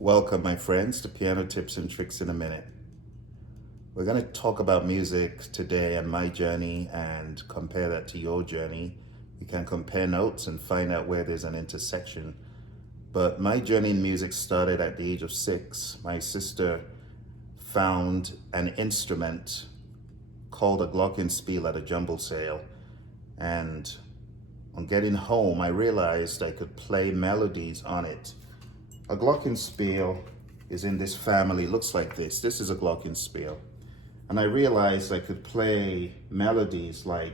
Welcome, my friends, to Piano Tips and Tricks in a Minute. We're going to talk about music today and my journey and compare that to your journey. We can compare notes and find out where there's an intersection. But my journey in music started at the age of 6. My sister found an instrument called a glockenspiel at a jumble sale. And on getting home, I realized I could play melodies on it. A glockenspiel is in this family, looks like this. This is a glockenspiel. And I realized I could play melodies like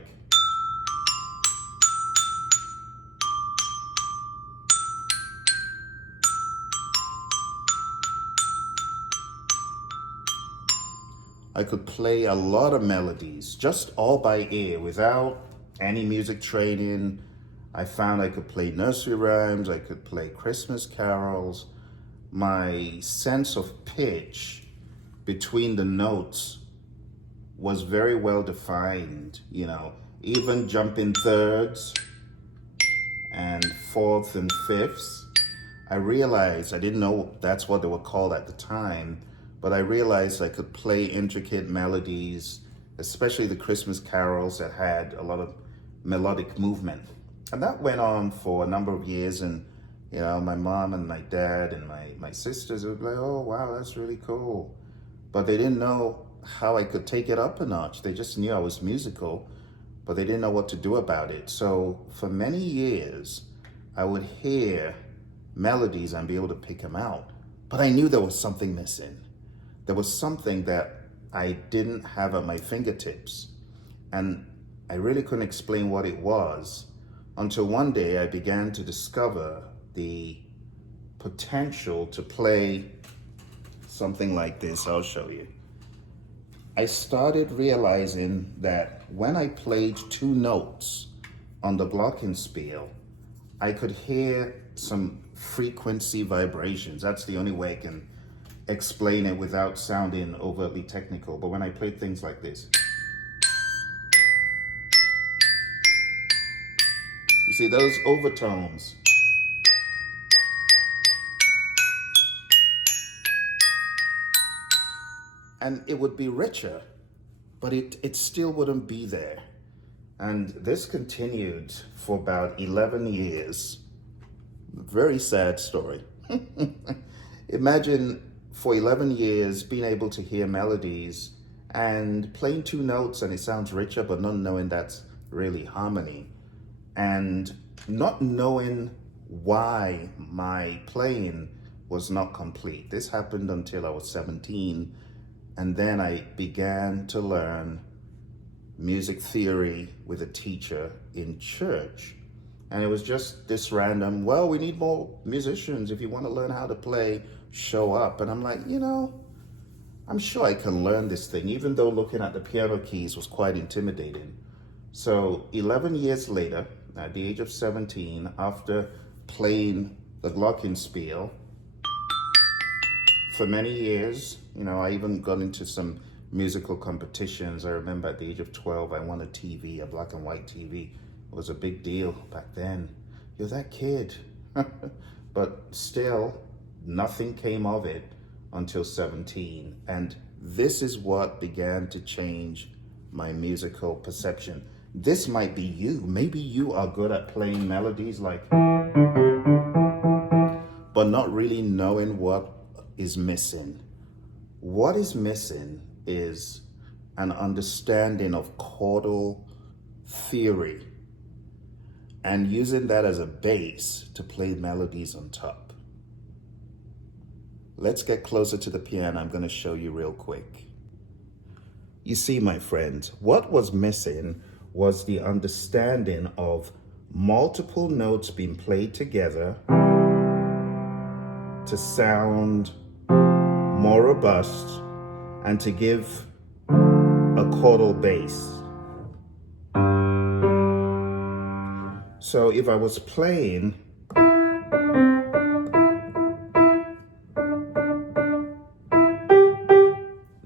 I could play a lot of melodies, just all by ear, without any music training. I found I could play nursery rhymes, I could play Christmas carols. My sense of pitch between the notes was very well defined, even jumping thirds and fourths and fifths. I realized, I didn't know that's what they were called at the time, but I realized I could play intricate melodies, especially the Christmas carols that had a lot of melodic movement. And that went on for a number of years, and my mom and my dad and my sisters would be like, oh wow, that's really cool. But they didn't know how I could take it up a notch. They just knew I was musical, but they didn't know what to do about it. So for many years, I would hear melodies and be able to pick them out. But I knew there was something missing. There was something that I didn't have at my fingertips. And I really couldn't explain what it was until one day I began to discover the potential to play something like this. I'll show you. I started realizing that when I played 2 notes on the glockenspiel, I could hear some frequency vibrations. That's the only way I can explain it without sounding overtly technical. But when I played things like this, you see those overtones. And it would be richer, but it still wouldn't be there. And this continued for about 11 years. Very sad story. Imagine for 11 years being able to hear melodies and playing 2 notes and it sounds richer, but not knowing that's really harmony. And not knowing why my playing was not complete. This happened until I was 17. And then I began to learn music theory with a teacher in church. And it was just this random, well, we need more musicians. If you want to learn how to play, show up. And I'm like, I'm sure I can learn this thing, even though looking at the piano keys was quite intimidating. So 11 years later, at the age of 17, after playing the glockenspiel for many years, I even got into some musical competitions. I remember at the age of 12, I won a TV, a black and white TV. It was a big deal back then. You're that kid. But still, nothing came of it until 17. And this is what began to change my musical perception. This might be you. Maybe you are good at playing melodies but not really knowing what is missing. What is missing is an understanding of chordal theory and using that as a base to play melodies on top. Let's get closer to the piano. I'm going to show you real quick. You see, my friends, what was missing was the understanding of multiple notes being played together to sound more robust and to give a chordal bass. So if I was playing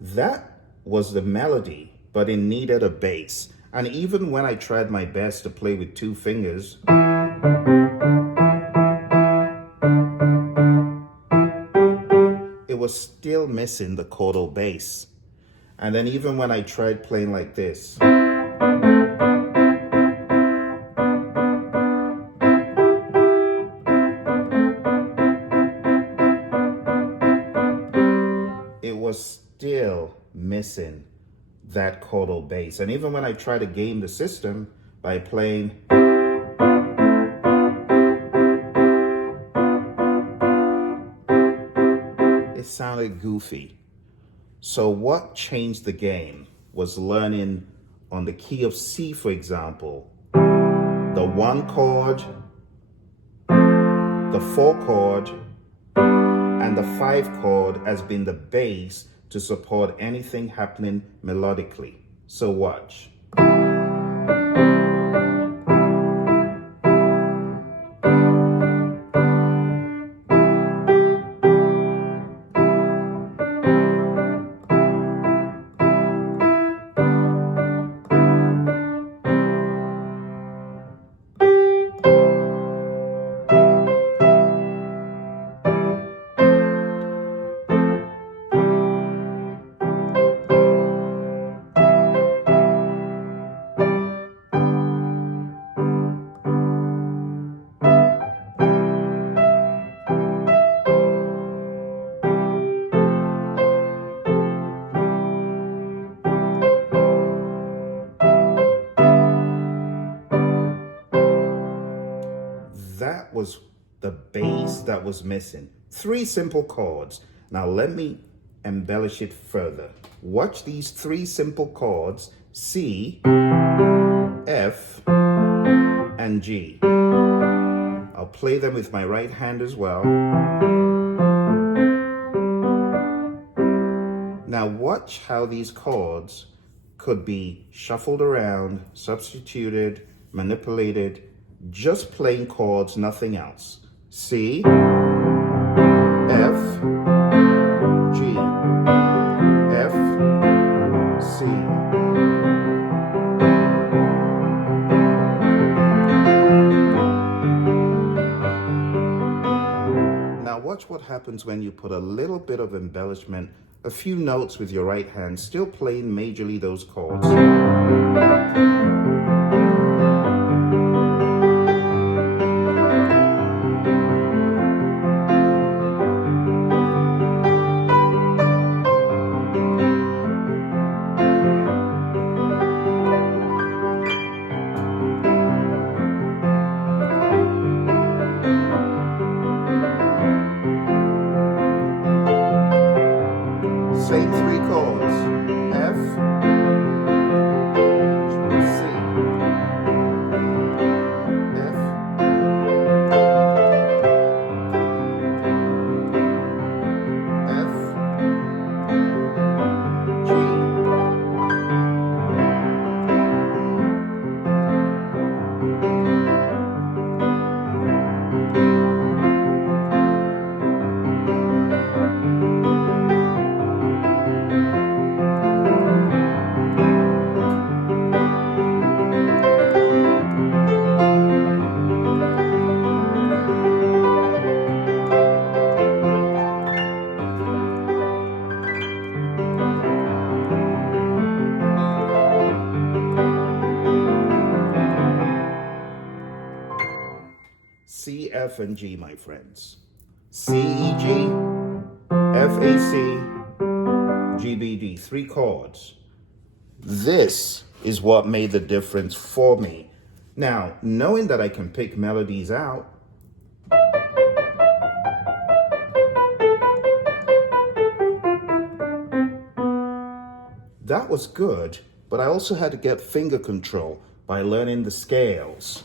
that was the melody, but it needed a bass. And even when I tried my best to play with 2 fingers, was still missing the chordal bass. And then even when I tried playing like this, it was still missing that chordal bass. And even when I tried to game the system by playing, it sounded goofy. So what changed the game was learning on the key of C, for example, the 1 chord, the 4 chord, and the 5 chord has been the bass to support anything happening melodically. So watch. That was the bass that was missing. 3 simple chords. Now let me embellish it further. Watch these 3 simple chords, C, F, and G. I'll play them with my right hand as well. Now watch how these chords could be shuffled around, substituted, manipulated, just playing chords, nothing else. C, F, G, F, C. Now watch what happens when you put a little bit of embellishment, a few notes with your right hand, still playing majorly those chords. Same 3 chords, F, C, F, F, G, C, F, and G, my friends. C, E, G, F, A, C, G, B, D. 3 chords. This is what made the difference for me. Now, knowing that I can pick melodies out, that was good, but I also had to get finger control by learning the scales.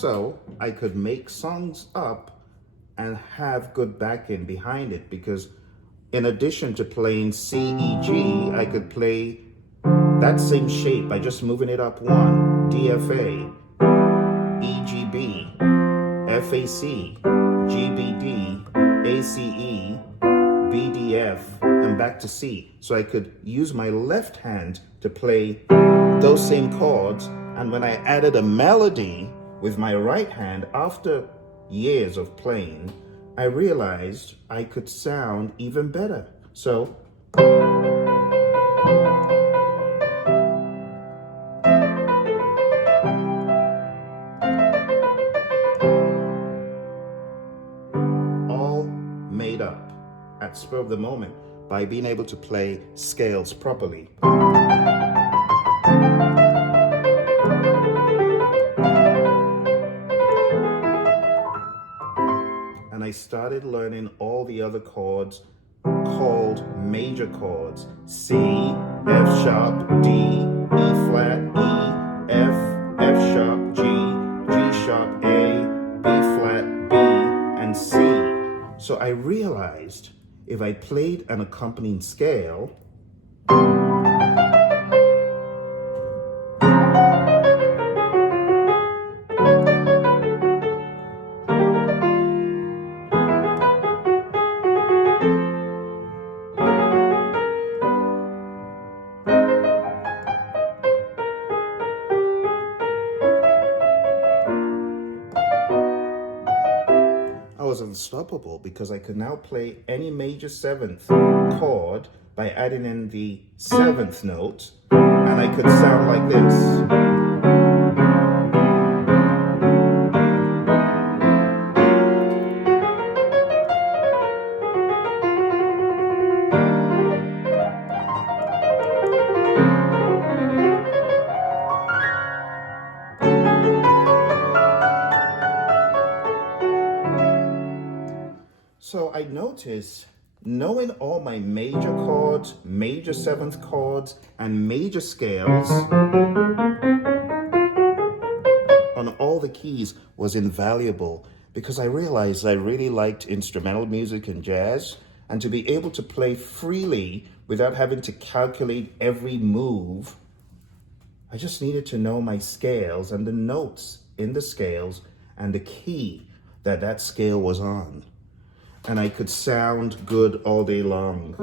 So I could make songs up and have good backing behind it, because in addition to playing C, E, G, I could play that same shape by just moving it up 1, D, F, A, E, G, B, F, A, C, G, B, D, A, C, E, B, D, F, and then back to C. So I could use my left hand to play those same chords. And when I added a melody with my right hand, after years of playing, I realized I could sound even better. So all made up at spur of the moment by being able to play scales properly. And I started learning all the other chords called major chords. C, F sharp, D, E flat, E, F sharp, G, G sharp, A, B flat, B, and C. So I realized if I played an accompanying scale, I was unstoppable because I could now play any major seventh chord by adding in the seventh note, and I could sound like this. So I noticed, knowing all my major chords, major seventh chords, and major scales on all the keys was invaluable, because I realized I really liked instrumental music and jazz, and to be able to play freely without having to calculate every move, I just needed to know my scales and the notes in the scales and the key that that scale was on. And I could sound good all day long.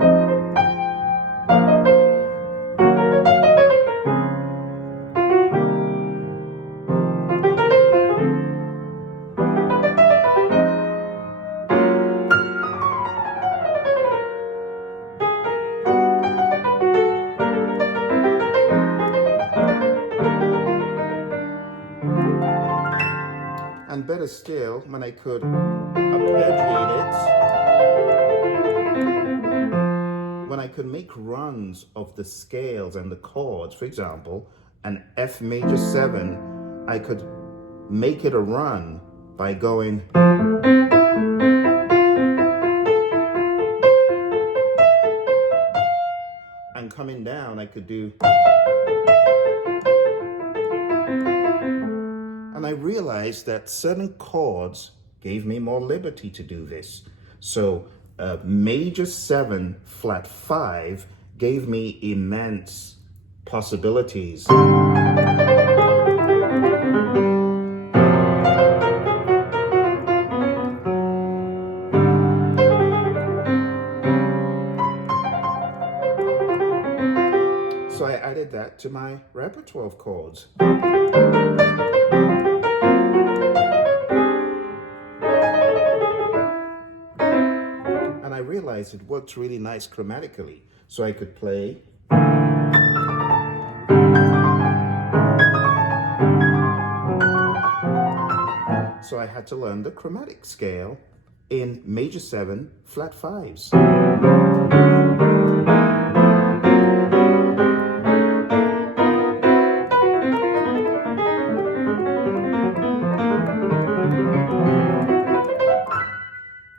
And better still, when I could arpeggiate it, when I could make runs of the scales and the chords. For example, an F major 7, I could make it a run by going and coming down. I could do, and I realized that certain chords gave me more liberty to do this. So major 7 flat 5 gave me immense possibilities. So I added that to my repertoire of chords. And I realized it worked really nice chromatically. So I could play so I had to learn the chromatic scale in major 7 flat 5s.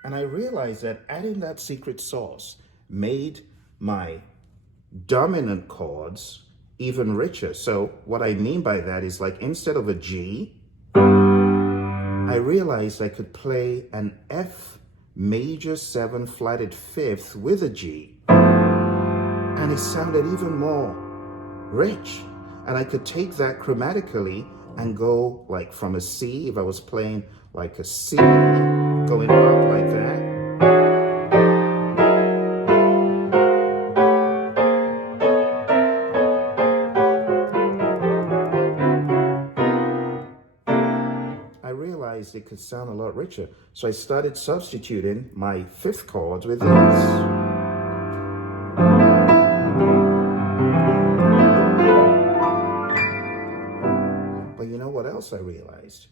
And I realized that adding that secret sauce made my dominant chords even richer. So what I mean by that is, like, instead of a G, I realized I could play an F major 7 flatted 5th with a G, and it sounded even more rich. And I could take that chromatically and go like from a C, if I was playing like a C, going up like that, realized it could sound a lot richer. So I started substituting my fifth chords with these. But you know what else I realized?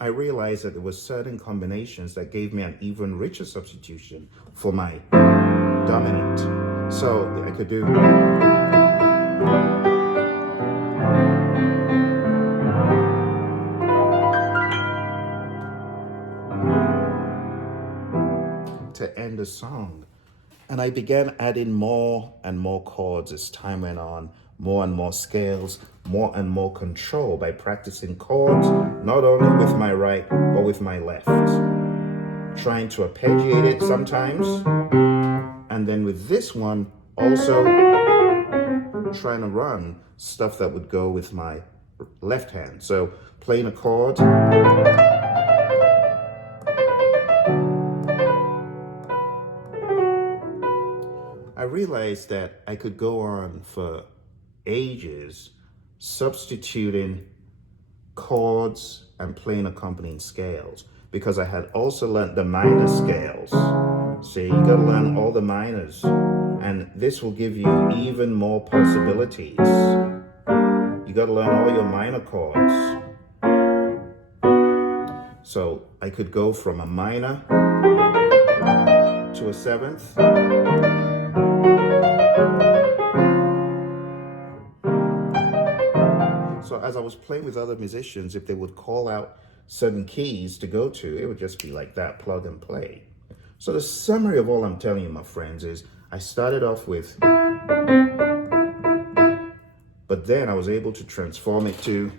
I realized that there were certain combinations that gave me an even richer substitution for my dominant. So I could do to end a song. And I began adding more and more chords as time went on, more and more scales, more and more control by practicing chords, not only with my right, but with my left. Trying to arpeggiate it sometimes. And then with this one, also trying to run stuff that would go with my left hand. So playing a chord. I realized that I could go on for ages substituting chords and playing accompanying scales, because I had also learned the minor scales. See, you gotta learn all the minors, and this will give you even more possibilities. You gotta learn all your minor chords. So I could go from a minor to a seventh. So as I was playing with other musicians, if they would call out certain keys to go to, it would just be like that, plug and play. So the summary of all I'm telling you, my friends, is I started off with, but then I was able to transform it to,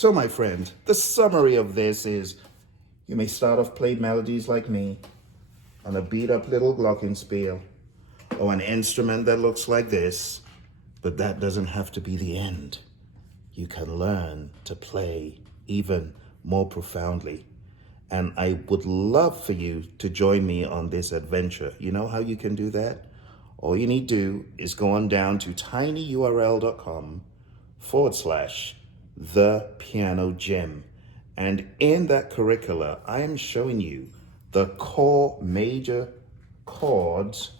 So my friend, the summary of this is, you may start off playing melodies like me on a beat up little glockenspiel or an instrument that looks like this, but that doesn't have to be the end. You can learn to play even more profoundly. And I would love for you to join me on this adventure. You know how you can do that? All you need to do is go on down to tinyurl.com/The Piano Gym. And in that curricula, I am showing you the core major chords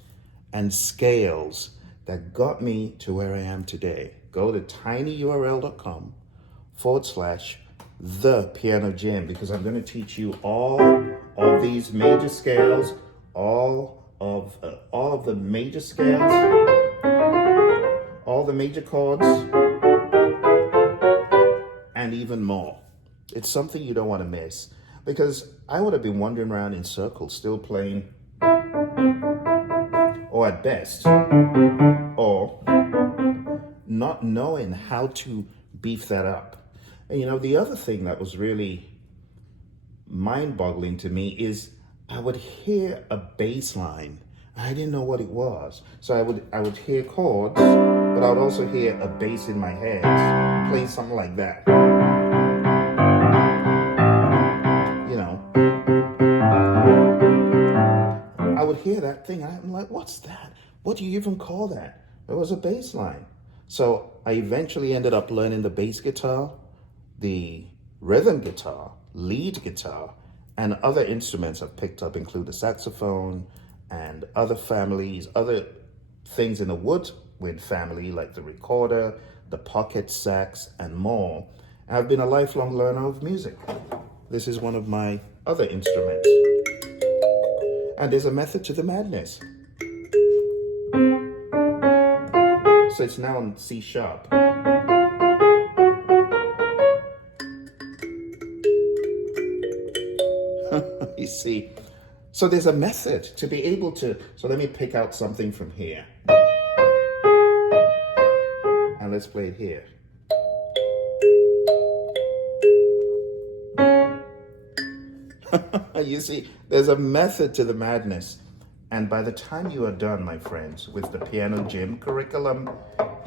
and scales that got me to where I am today. go to tinyurl.com/the piano gym, because I'm going to teach you all of these major scales, all of the major scales, all the major chords, and even more. It's something you don't want to miss, because I would have been wandering around in circles still playing, or at best, or not knowing how to beef that up. And the other thing that was really mind-boggling to me is I would hear a bass line. I didn't know what it was. So I would hear chords, but I would also hear a bass in my head playing something like that. I would hear that thing and I'm like, what's that? What do you even call that? It was a bass line. So I eventually ended up learning the bass guitar, the rhythm guitar, lead guitar, and other instruments I've picked up include the saxophone and other families, other things in the woodwind family like the recorder, the pocket sax, and more. I've been a lifelong learner of music. This is one of my other instruments. And there's a method to the madness. So it's now on C sharp. You see, so there's a method to be able to, so let me pick out something from here. And let's play it here. You see, there's a method to the madness. And by the time you are done, my friends, with the piano gym curriculum,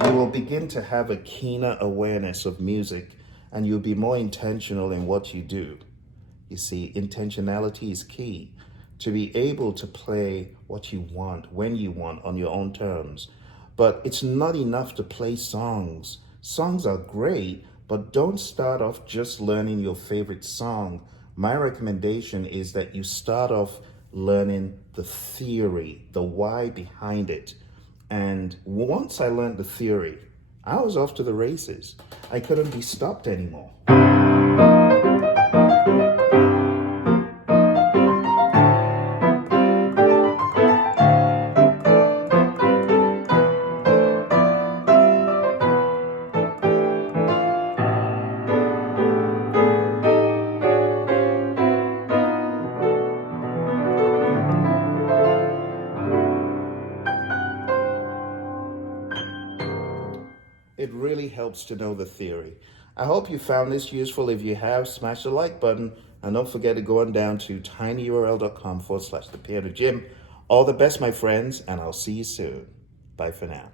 you will begin to have a keener awareness of music, and you'll be more intentional in what you do. You see, intentionality is key to be able to play what you want, when you want, on your own terms. But it's not enough to play songs. Songs are great, but don't start off just learning your favorite song. My recommendation is that you start off learning the theory, the why behind it. And once I learned the theory, I was off to the races. I couldn't be stopped anymore. It really helps to know the theory. I hope you found this useful. If you have, smash the like button, and don't forget to go on down to tinyurl.com/the piano gym. All the best, my friends, and I'll see you soon. Bye for now.